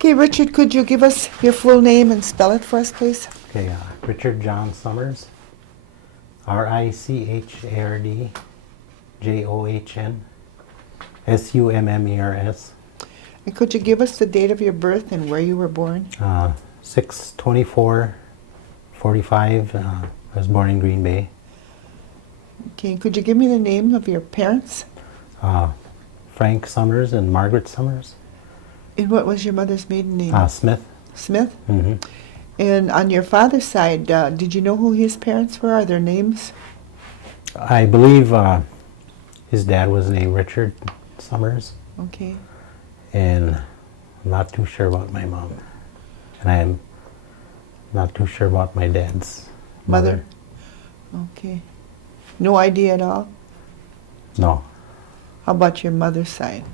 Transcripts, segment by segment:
Okay, Richard, could you give us your full name and spell it for us, please? Okay, Richard John Summers, Richard John Summers. And could you give us the date of your birth and where you were born? 6/24/45. I was born in Green Bay. Okay, could you give me the name of your parents? Frank Summers and Margaret Summers. And what was your mother's maiden name? Smith. Smith? Mm-hmm. And on your father's side, did you know who his parents were? Are their names? I believe his dad was named Richard Summers. Okay. And I'm not too sure about my mom. And I'm not too sure about my dad's mother. Okay. No idea at all? No. How about your mother's side?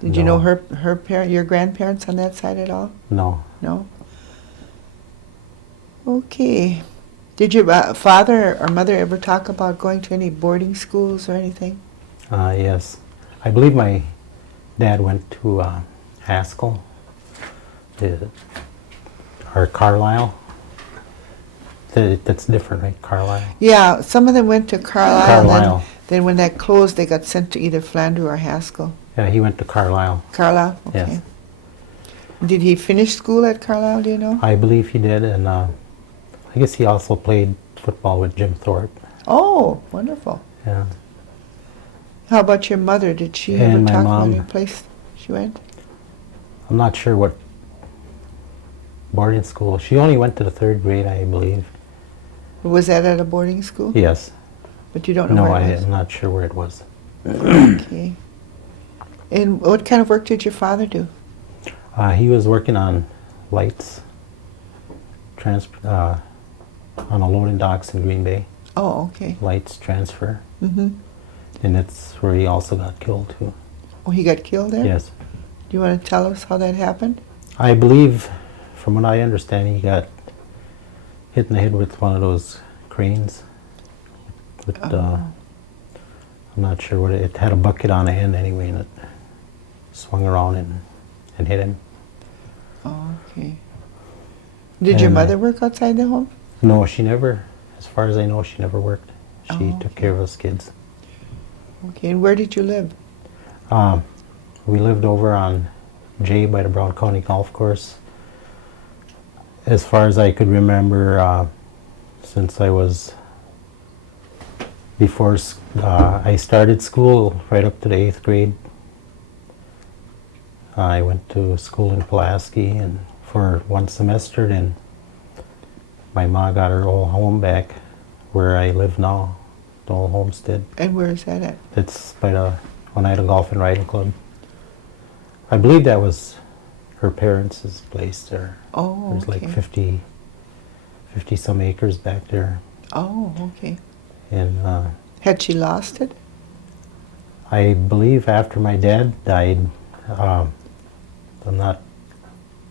Did you know her parent, your grandparents on that side at all? No. No? Okay. Did your father or mother ever talk about going to any boarding schools or anything? Yes. I believe my dad went to Haskell or Carlisle. That's different, right? Carlisle? Yeah, some of them went to Carlisle. Carlisle. Then when that closed, they got sent to either Flandreau or Haskell. Yeah, he went to Carlisle. Carlisle? Okay. Yes. Did he finish school at Carlisle, do you know? I believe he did, and I guess he also played football with Jim Thorpe. Oh, wonderful. Yeah. How about your mother? Did she And ever my talk mom. about any place she went? I'm not sure what boarding school. She only went to the 3rd grade, I believe. Was that at a boarding school? Yes. But you don't know No, where it was? I'm not sure where it was. Okay. And what kind of work did your father do? He was working on lights, on a loading docks in Green Bay. Oh, okay. Lights transfer. Mm-hmm. And that's where he also got killed too. Oh, he got killed there? Yes. Do you want to tell us how that happened? I believe, from what I understand, he got hit in the head with one of those cranes. But I'm not sure what it had a bucket on the end anyway, and it swung around and hit him. Oh, okay. Did your And mother work outside the home? No, she never, as far as I know, she never worked. She took care of us kids. Okay, and where did you live? We lived over on J by the Brown County Golf Course. As far as I could remember, since I was, before I started school, right up to the 8th grade, I went to school in Pulaski and for 1 semester, then my mom got her old home back where I live now, the old homestead. And where is that at? It's by the Oneida Golf and Riding Club. I believe that was her parents' place there. Oh, There's okay. like 50 some acres back there. Oh, okay. And Had she lost it? I believe after my dad died, I'm not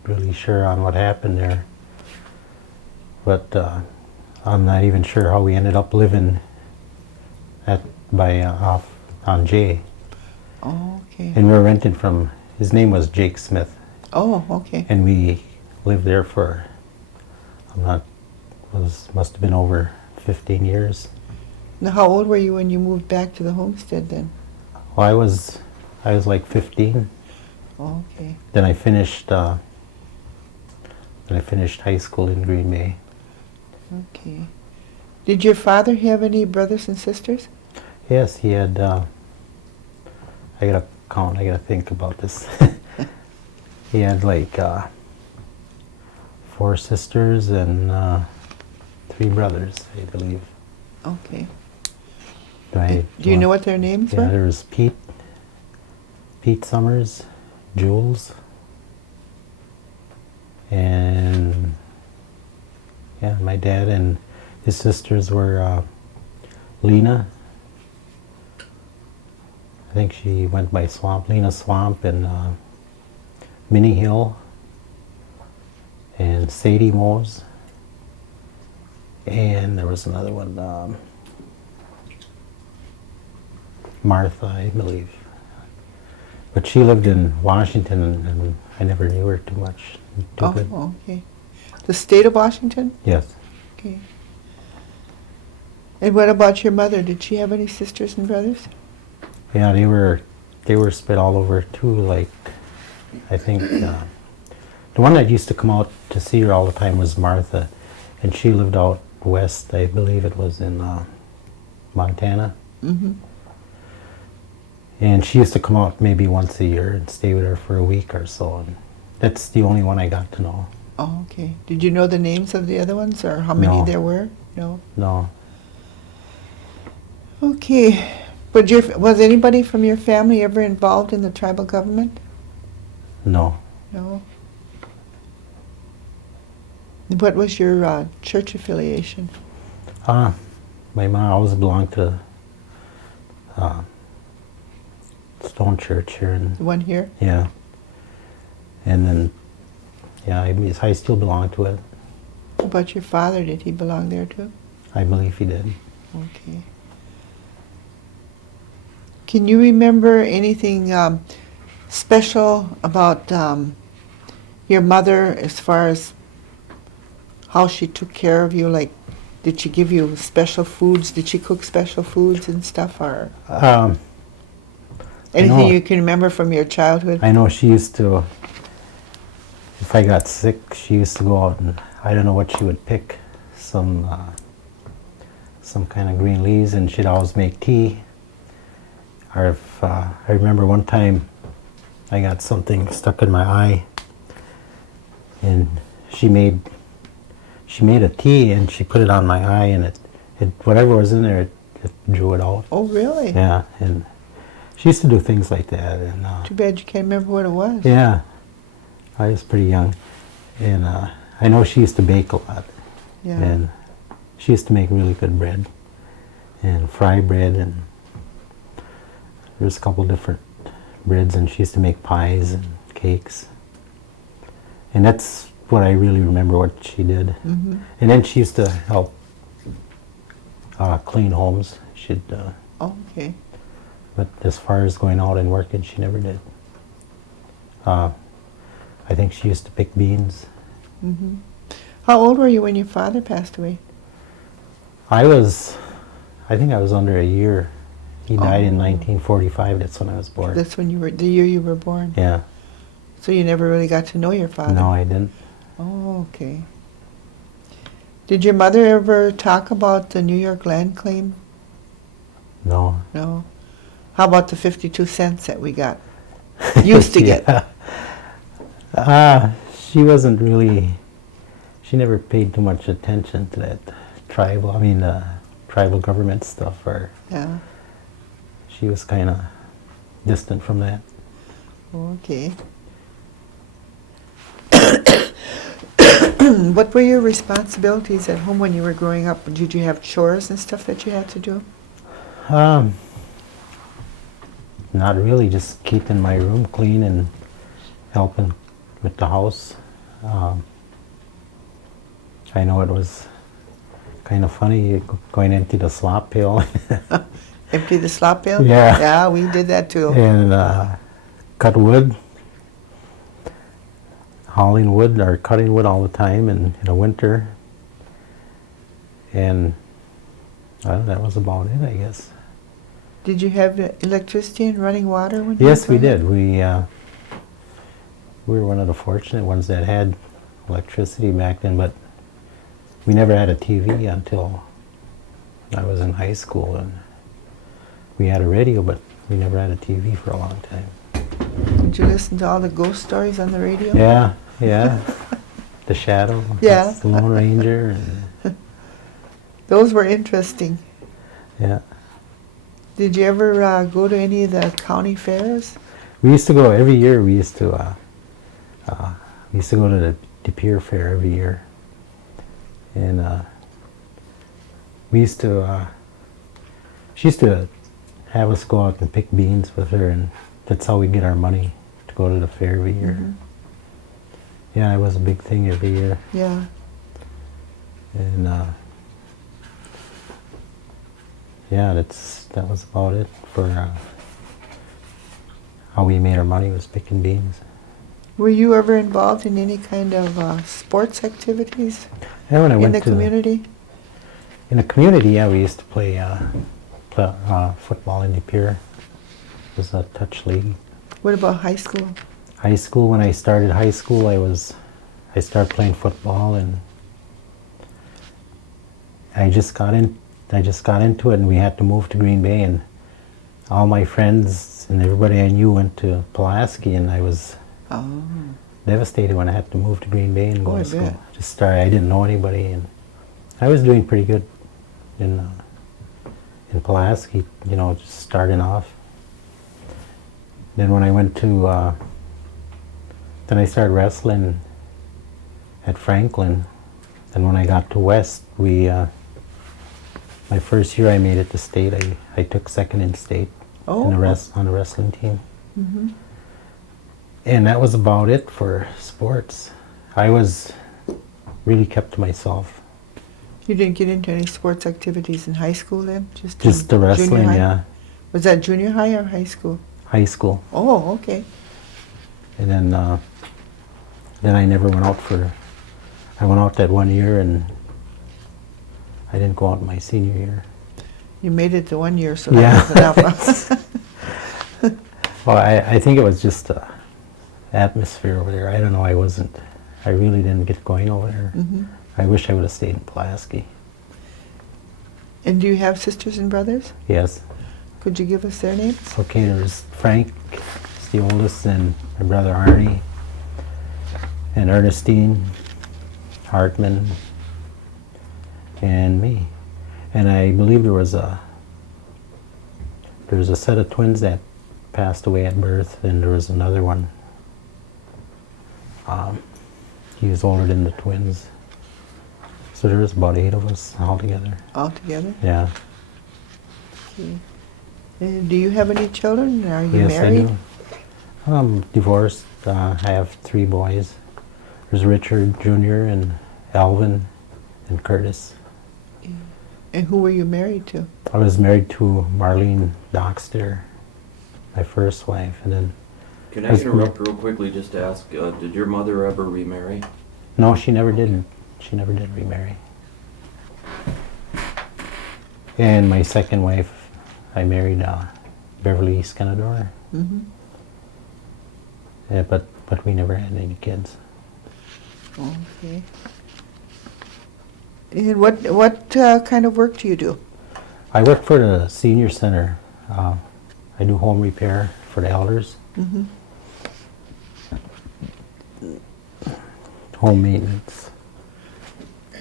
really sure on what happened there, but I'm not even sure how we ended up living off on J. Oh, okay. And we were renting from, his name was Jake Smith. Oh, okay. And we lived there for, must have been over 15 years. Now, how old were you when you moved back to the homestead then? Well, I was like 15. Oh, okay. Then I finished high school in Green Bay. Okay. Did your father have any brothers and sisters? Yes, he had, I gotta think about this. He had like 4 sisters and 3 brothers, I believe. Okay. Do you know what their names were? Yeah, there was Pete Summers, Jules, and yeah, my dad and his sisters were Lena. I think she went by Lena Swamp, and Minnie Hill, and Sadie Mose, and there was another one, Martha, I believe. But she lived in Washington, and I never knew her too much. Too good. Oh, okay. The state of Washington? Yes. Okay. And what about your mother? Did she have any sisters and brothers? Yeah, they were spread all over too. Like, I think the one that used to come out to see her all the time was Martha, and she lived out west. I believe it was in Montana. Mm-hmm. And she used to come out maybe once a year and stay with her for a week or so. And that's the only one I got to know. Oh, okay. Did you know the names of the other ones, or how many No. there were? No. No. Okay. But was anybody from your family ever involved in the tribal government? No. No. What was your church affiliation? My mom always belonged to Stone Church here in. The one here? Yeah. And then, yeah, I still belong to it. What about your father? Did he belong there too? I believe he did. Okay. Can you remember anything special about your mother as far as how she took care of you? Like, did she give you special foods? Did she cook special foods and stuff? Or anything you can remember from your childhood? I know she used to, if I got sick, she used to go out and, I don't know what she would pick, some kind of green leaves, and she'd always make tea. Or if, I remember one time I got something stuck in my eye, and she made a tea and she put it on my eye, and it whatever was in there, it drew it out. Oh, really? Yeah, and she used to do things like that. And too bad you can't remember what it was. yeah, I was pretty young, and I know she used to bake a lot. Yeah. And she used to make really good bread and fry bread, and there's a couple different breads, and she used to make pies and cakes. And that's what I really remember what she did. Mm-hmm. And then she used to help clean homes. She'd, Okay. but as far as going out and working, she never did. I think she used to pick beans. Mm-hmm. How old were you when your father passed away? I think I was under a year. He died in 1945. That's when I was born. That's when the year you were born. Yeah. So you never really got to know your father? No, I didn't. Oh, okay. Did your mother ever talk about the New York land claim? No. No. How about the 52 cents that we got? Used to get. She wasn't really, she never paid too much attention to that tribal government stuff, or Yeah. she was kind of distant from that. Okay. What were your responsibilities at home when you were growing up? Did you have chores and stuff that you had to do? Not really, just keeping my room clean and helping with the house. I know it was kind of funny going into the slop pail. Empty the slop pail? Yeah. Yeah, we did that too. And cut wood, hauling wood or cutting wood all the time in the winter. And that was about it, I guess. Did you have electricity and running water when you Yes, were we growing did. We were one of the fortunate ones that had electricity back then, but we never had a TV until I was in high school, and we had a radio, but we never had a TV for a long time. Did you listen to all the ghost stories on the radio? Yeah. The Shadow. Yeah. The Lone Ranger. And, Those were interesting. yeah. Did you ever go to any of the county fairs? We used to go every year. We used to go to the De Pere Fair every year, and we used to. She used to have us go out and pick beans with her, and that's how we get our money to go to the fair every year. Mm-hmm. Yeah, it was a big thing every year, Yeah. and yeah, that was about it for how we made our money was picking beans. Were you ever involved in any kind of sports activities And when I in went the to community? in the community, yeah, we used to play football in the pier. It was a touch league. What about high school? High school, when I started high school, I started playing football, and I just got into it, and we had to move to Green Bay, and all my friends and everybody I knew went to Pulaski, and I was Oh, devastated when I had to move to Green Bay and go Oh, I to school. bet. I didn't know anybody, and I was doing pretty good in Pulaski, just starting off. Then when I went to, then I started wrestling at Franklin. Then when I got to West, my first year I made it to state. I took second in state on the wrestling team. Mm-hmm. And that was about it for sports. I was really kept to myself. You didn't get into any sports activities in high school then? Just Just the junior wrestling, high? yeah. Was that junior high or high school? High school. Oh, okay. And then I never went out I went out that 1 year, and I didn't go out my senior year. You made it to 1 year, so Yeah. that was enough. Well, I think it was just atmosphere over there. I don't know, I really didn't get going over there. Mm-hmm. I wish I would have stayed in Pulaski. And do you have sisters and brothers? Yes. Could you give us their names? Okay, there's Frank, he's the oldest, and my brother Arnie, and Ernestine, Hartman, and me. And I believe there was a set of twins that passed away at birth, and there was another one. He was older than the twins. So there was about 8 of us all together. All together? Yeah. Okay. And do you have any children? Are you Yes, married? I do. I'm divorced. I have 3 boys. There's Richard Jr. and Alvin and Curtis. And who were you married to? I was married to Marlene Dockster, my first wife, and then... Can I interrupt real quickly just to ask, did your mother ever remarry? No, she never did. She never did remarry. And my second wife, I married Beverly Skenador. Mm-hmm. Yeah, but we never had any kids. Okay. And what kind of work do you do? I work for the senior center. I do home repair for the elders. Mm-hmm. Home maintenance.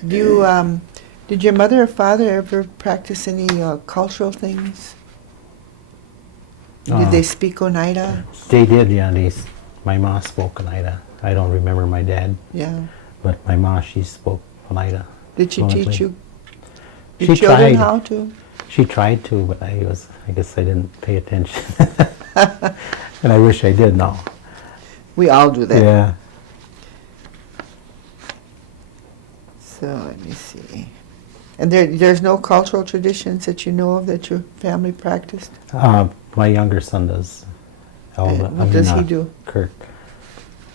Do you, did your mother or father ever practice any cultural things? Did they speak Oneida? They did, yeah. My mom spoke Oneida. I don't remember my dad, Yeah. but my mom, she spoke Oneida. Did she fluently. teach you She your children tried. how to? She tried to, but I guess I didn't pay attention. And I wish I did now. We all do that. Yeah. So let me see. And there's no cultural traditions that you know of that your family practiced? My younger son does. What does he do? Kurt.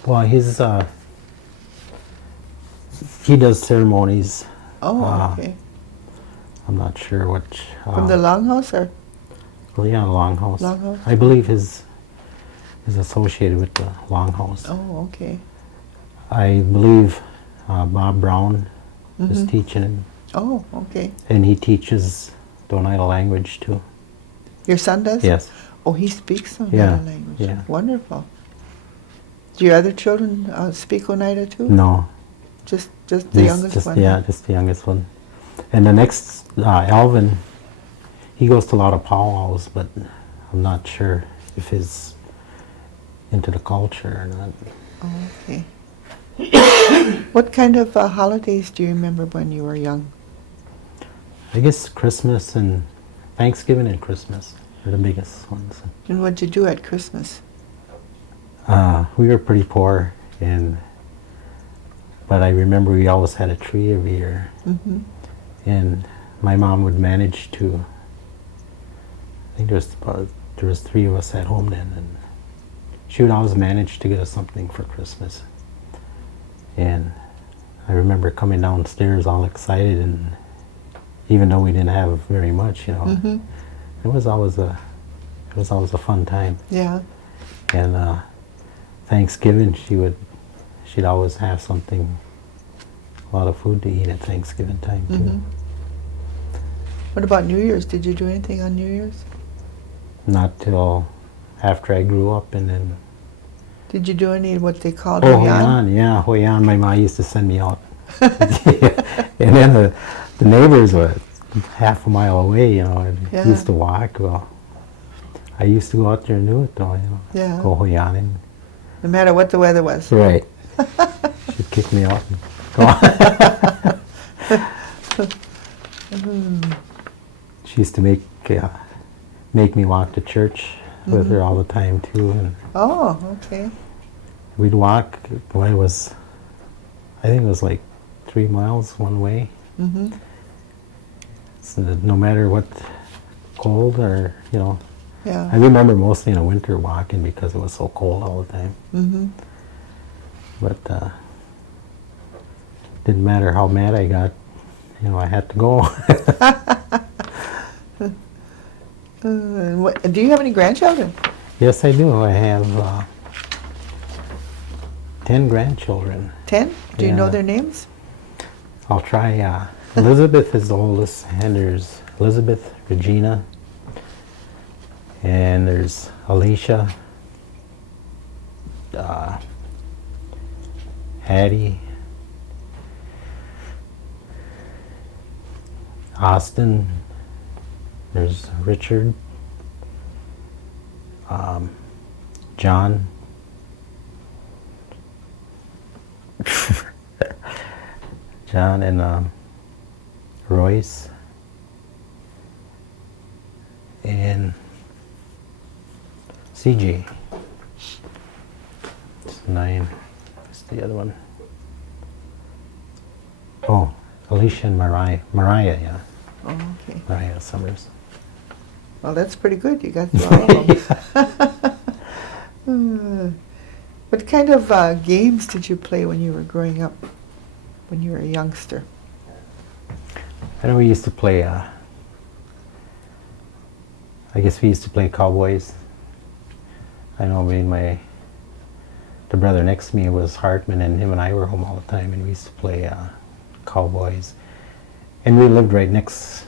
Well, he does ceremonies. Oh, okay. I'm not sure which. From the Longhouse or? Well, yeah, Longhouse. Longhouse? I believe is associated with the Longhouse. Oh, okay. I believe Bob Brown is Mhm. teaching him, Oh, okay. and he teaches the Oneida language too. Your son does? Yes. Oh, he speaks Oneida Yeah, language. yeah. Wonderful. Do your other children speak Oneida too? No. Just the youngest one? Yeah, just the youngest one. And the next, Alvin, he goes to a lot of powwows, but I'm not sure if he's into the culture or not. Oh, okay. What kind of holidays do you remember when you were young? I guess Christmas and Thanksgiving and Christmas are the biggest ones. And what'd you do at Christmas? We were pretty poor, but I remember we always had a tree every year. Mm-hmm. And my mom would manage to, I think there was 3 of us at home then, and she would always manage to get us something for Christmas. And I remember coming downstairs all excited, and even though we didn't have very much, you know, Mm-hmm. it was always a fun time. Yeah. And Thanksgiving, she'd always have something, a lot of food to eat at Thanksgiving time too. Mm-hmm. What about New Year's? Did you do anything on New Year's? Not till after I grew up, and then Did you do any what they called oh, Hoyan? Hoyan, yeah, Hoyan. My mom used to send me out, and then the neighbors were half a mile away. You know, and Yeah. used to walk. Well, I used to go out there and do it though. You know, Yeah. go Hoyaning. No matter what the weather was. Right. She'd kick me out and go on. She used to make me walk to church with her all the time too, and Oh, okay. we'd walk. When I think it was like 3 miles one way. Mm-hmm. So that no matter what, cold or you know, I Yeah. remember mostly in the winter walking because it was so cold all the time. Mm-hmm. But didn't matter how mad I got, you know, I had to go. Do you have any grandchildren? Yes, I do. I have 10 grandchildren. 10? Do you know Yeah. their names? I'll try. Elizabeth is the oldest, and there's Elizabeth, Regina, and there's Alicia, Hattie, Austin, there's Richard, John, John and Royce, and CJ. It's 9. What's the other one? Oh, Alicia and Mariah. Mariah, yeah. Oh, okay. Mariah Summers. Well, that's pretty good. You got through all of them. What kind of games did you play when you were growing up, when you were a youngster? I know we used to play, I guess we used to play cowboys. I know the brother next to me was Hartman, and him and I were home all the time, and we used to play cowboys. And we lived right next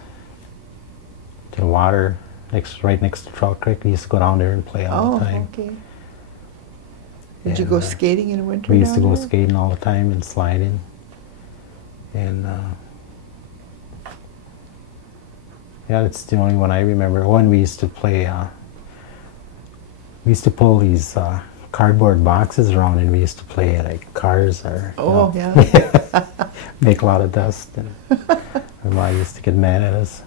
to the water, right next to Trout Creek. We used to go down there and play all the time. Okay. Did you And, go skating in the winter? We used to down go there? skating all the time and sliding. And yeah, it's the only one I remember. One we used to play, we used to pull these cardboard boxes around, and we used to play like cars or Oh, you know, yeah. make a lot of dust. And my mom used to get mad at us.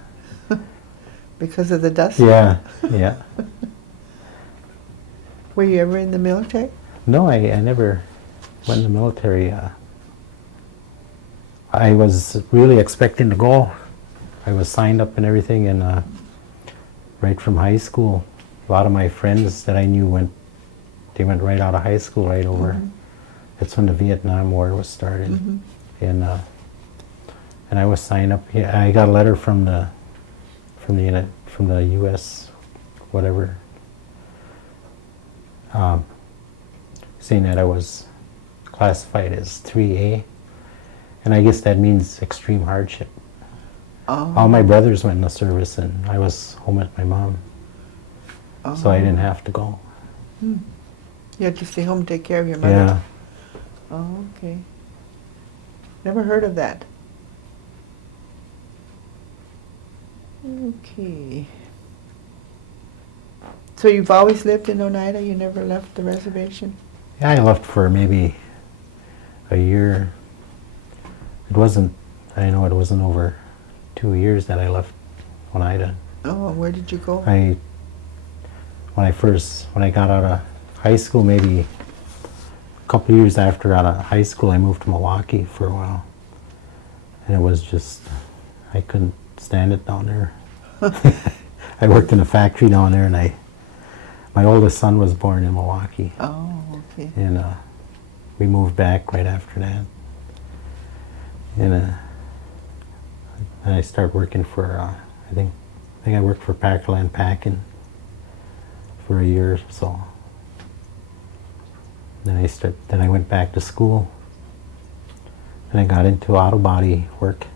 Because of the dust? Yeah, yeah. Were you ever in the military? No, I never went in the military. I was really expecting to go. I was signed up and everything, and right from high school, a lot of my friends that I knew went right out of high school right over. Mhm. That's when the Vietnam War was started, Mhm. and I was signed up. Yeah, I got a letter from the U.S. whatever, saying that I was classified as 3A, and I guess that means extreme hardship. Oh. All my brothers went in the service, and I was home at my mom, so I didn't have to go. Hmm. You had to stay home and take care of your mother? Yeah. Oh, okay. Never heard of that. Okay. So you've always lived in Oneida? You never left the reservation? Yeah, I left for maybe a year. I know it wasn't over 2 years that I left Oneida. Oh, where did you go? When I got out of high school, maybe a couple of years after out of high school, I moved to Milwaukee for a while. And it was just, I couldn't stand it down there. I worked in a factory down there, and My oldest son was born in Milwaukee, Oh, okay. and we moved back right after that. And I started working for, I think I worked for Packerland Packing for a year or so. Then I went back to school, and I got into auto body work.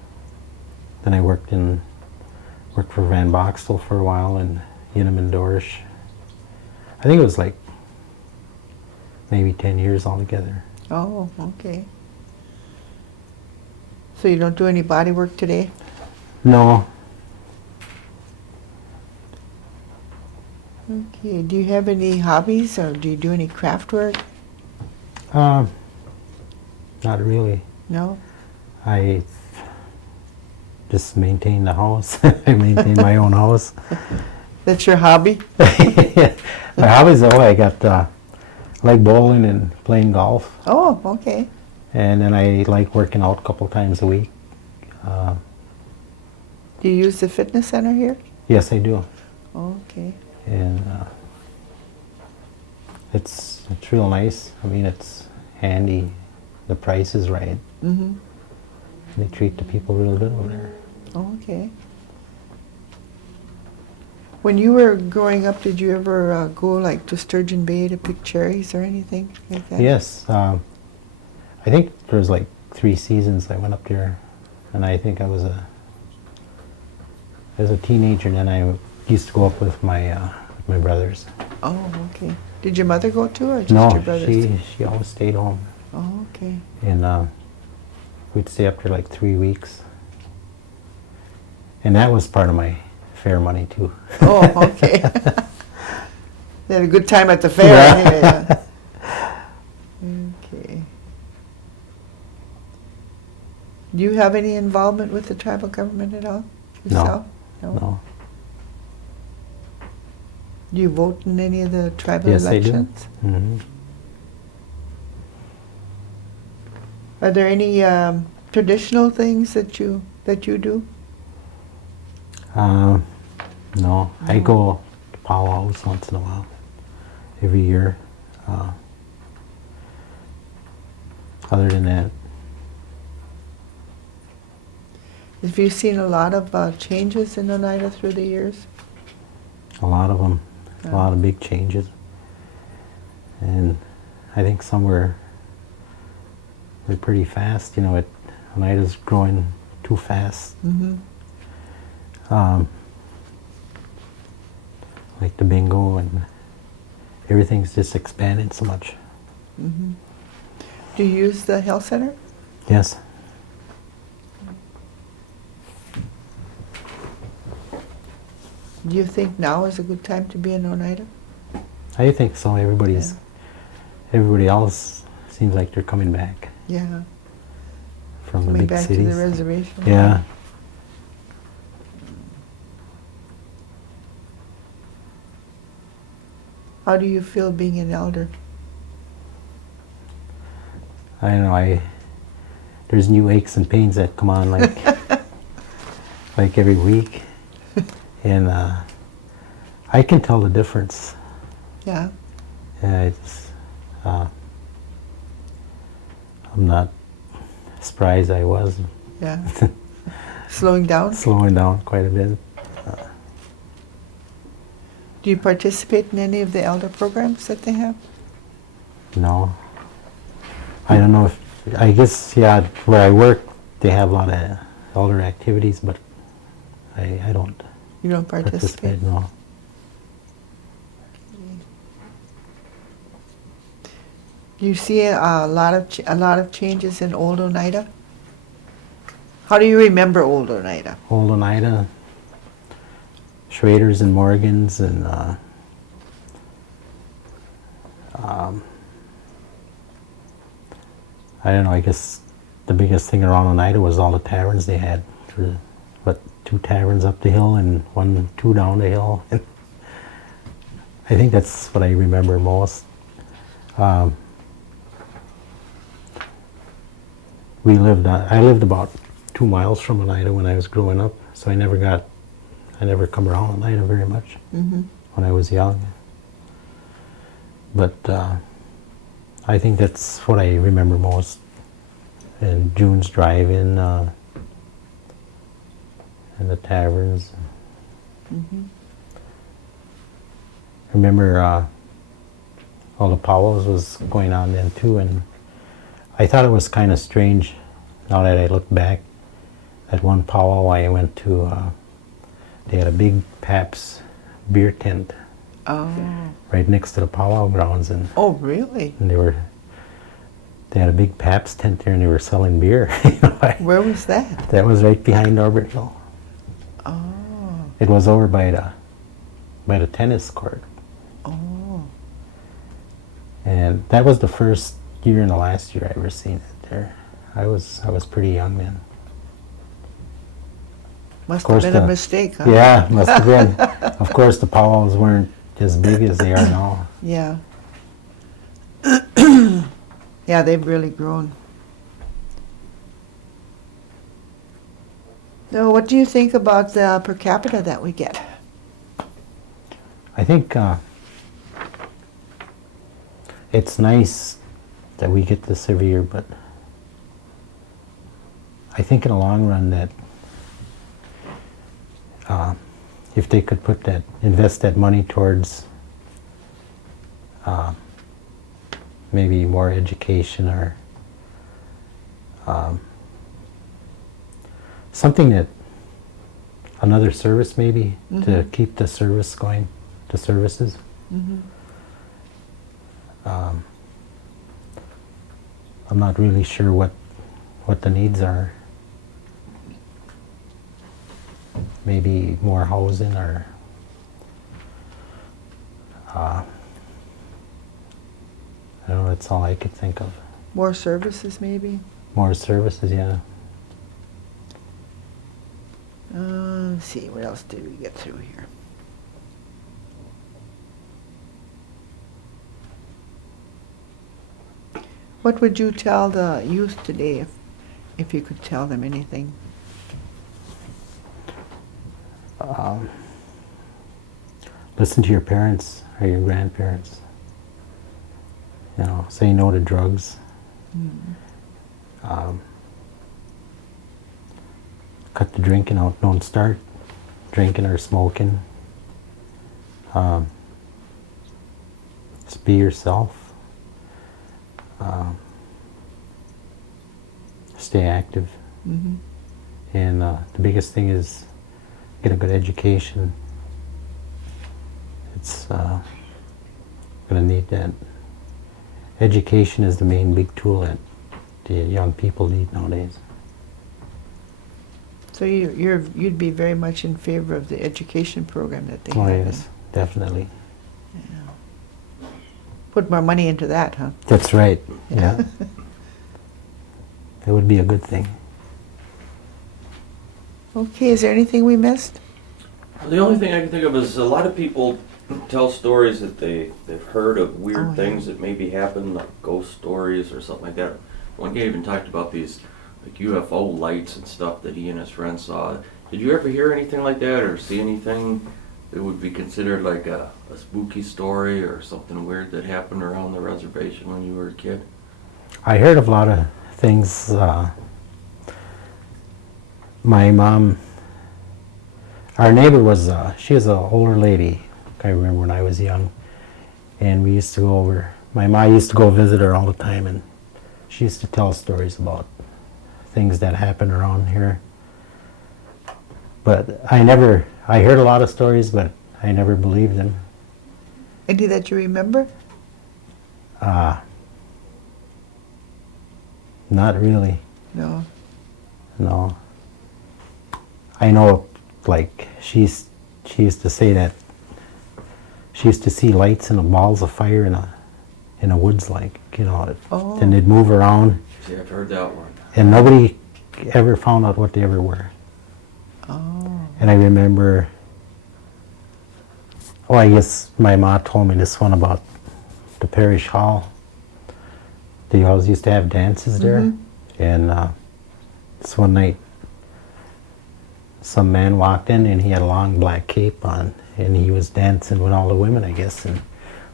Then I worked for Van Boxtel for a while and Unum and Dorsch. I think it was like maybe 10 years altogether. Oh, okay. So you don't do any body work today? No. Okay. Do you have any hobbies, or do you do any craft work? Not really. No? I just maintain the house. I maintain my own house. That's your hobby? My hobbies, though, I like bowling and playing golf. Oh, okay. And then I like working out a couple times a week. Do you use the fitness center here? Yes, I do. Okay. And it's real nice. I mean, it's handy. The price is right. Mm-hmm. They treat the people real good over there. Okay. When you were growing up, did you ever go like to Sturgeon Bay to pick cherries or anything like that? Yes. I think there was like 3 seasons I went up there, and I think I was as a teenager, and then I used to go up with my brothers. Oh, okay. Did your mother go too, or just No, your brothers? she always stayed home, Oh, okay. and we'd stay up there like 3 weeks, and that was part of my fare money too. Oh, okay. They had a good time at the fair. Yeah. Anyway, yeah. Okay. Do you have any involvement with the tribal government at all? Yourself? No. Do you vote in any of the tribal Yes, elections? I do. Hmm. Are there any traditional things that you do? No, I go to powwows once in a while, every year. Other than that, Have you seen a lot of changes in Oneida through the years? a lot of them, a Yeah. lot of big changes, and I think some were pretty fast. You know, Oneida's growing too fast. Mm-hmm. Like the bingo and everything's just expanding so much. Mm-hmm. Do you use the health center? Yes. Do you think now is a good time to be in Oneida? I think so. Everybody else seems like they're coming back Yeah. from the Coming big back cities. to the reservation. Yeah. How do you feel being an elder? I don't know. There's new aches and pains that come on like like every week, and I can tell the difference. Yeah. I'm not as spry as I was. Yeah. Slowing down? Slowing down quite a bit. Do you participate in any of the elder programs that they have? No. I don't know if, I guess, yeah, where I work, they have a lot of elder activities, but I don't You don't participate? no. Do you see a lot of changes in old Oneida? How do you remember old Oneida? Old Oneida, Schraders and Morgans, and I don't know, I guess the biggest thing around Oneida was all the taverns they had. There were, what, 2 taverns up the hill and 2 down the hill. I think that's what I remember most. I lived about 2 miles from Oneida when I was growing up, so I never come around Oneida very much Mm-hmm. when I was young. But I think that's what I remember most. And June's drive-in and the taverns. Mm-hmm. Remember all the powwows was going on then too, and I thought it was kind of strange now that I look back. At one powwow I went to, they had a big Pabst beer tent Oh. right next to the powwow grounds, and Oh, really? they had a big Pabst tent there, and they were selling beer. You know, Where was that? that was right behind Orbit Hill. Oh. It was over by the tennis court. Oh. And that was the first year and the last year I ever seen it there. I was pretty young then. Must have course been a the- mistake, huh? Yeah, must have been. Of course, the powwows weren't as big as they are now. Yeah. Yeah, they've really grown. So what do you think about the per capita that we get? I think it's nice that we get this every year, but I think in the long run that if they could invest that money towards maybe more education or something another service maybe to keep the service going, the services. Mm-hmm. I'm not really sure what the needs are. Maybe more housing or I don't know, that's all I could think of. More services, maybe? More services, yeah. Let's see, what else did we get through here? What would you tell the youth today if you could tell them anything? Listen to your parents or your grandparents. You know, say no to drugs. Cut the drinking out. Don't start drinking or smoking. Just be yourself. Stay active. Mm-hmm. And the biggest thing is get a good education. It's going to need that. Education is the main big tool that the young people need nowadays. So you'd be very much in favor of the education program that they Oh have. yes, definitely. Yeah. Put more money into that, huh? That's right, yeah. That would be a good thing. Okay, is there anything we missed? The only thing I can think of is a lot of people tell stories that they've heard of weird Oh, yeah. things that maybe happen, like ghost stories or something like that. One guy even talked about these like UFO lights and stuff that he and his friends saw. Did you ever hear anything like that or see anything that would be considered like a spooky story or something weird that happened around the reservation when you were a kid? I heard of a lot of things. My mom, our neighbor was, she was an older lady. I remember when I was young. And we used to go over, my mom used to go visit her all the time, and she used to tell stories about things that happened around here. But I heard a lot of stories, but I never believed them. Any that you remember? Not really, No. no. I know, like, she used to say that she used to see lights and balls of fire in the woods, like, you know, Oh. and they'd move around, See, I've heard that one. and nobody ever found out what they ever were. Oh. And I remember, I guess my ma told me this one about the parish hall. They always used to have dances there, Mhm. and this one night, some man walked in and he had a long black cape on, and he was dancing with all the women, I guess, and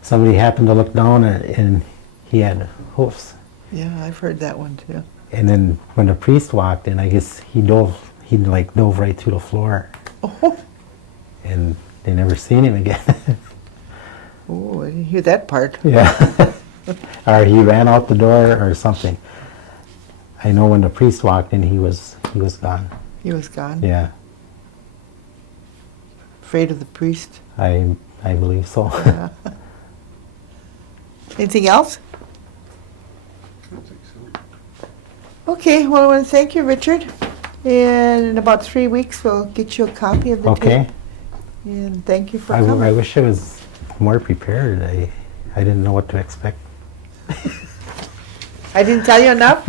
somebody happened to look down and he had hoofs. Yeah, I've heard that one too. And then when the priest walked in, I guess he dove right through the floor, Oh, and they never seen him again. oh, I didn't hear that part. Yeah. Or he ran out the door or something. I know when the priest walked in, he was gone. He was gone. Yeah, Afraid of the priest. I believe so. Yeah. Anything else? I don't think so. Okay, well, I want to thank you, Richard. And in about 3 weeks, we'll get you a copy of the Okay. tape. And thank you for I coming. wish I was more prepared. I didn't know what to expect. I didn't tell you enough?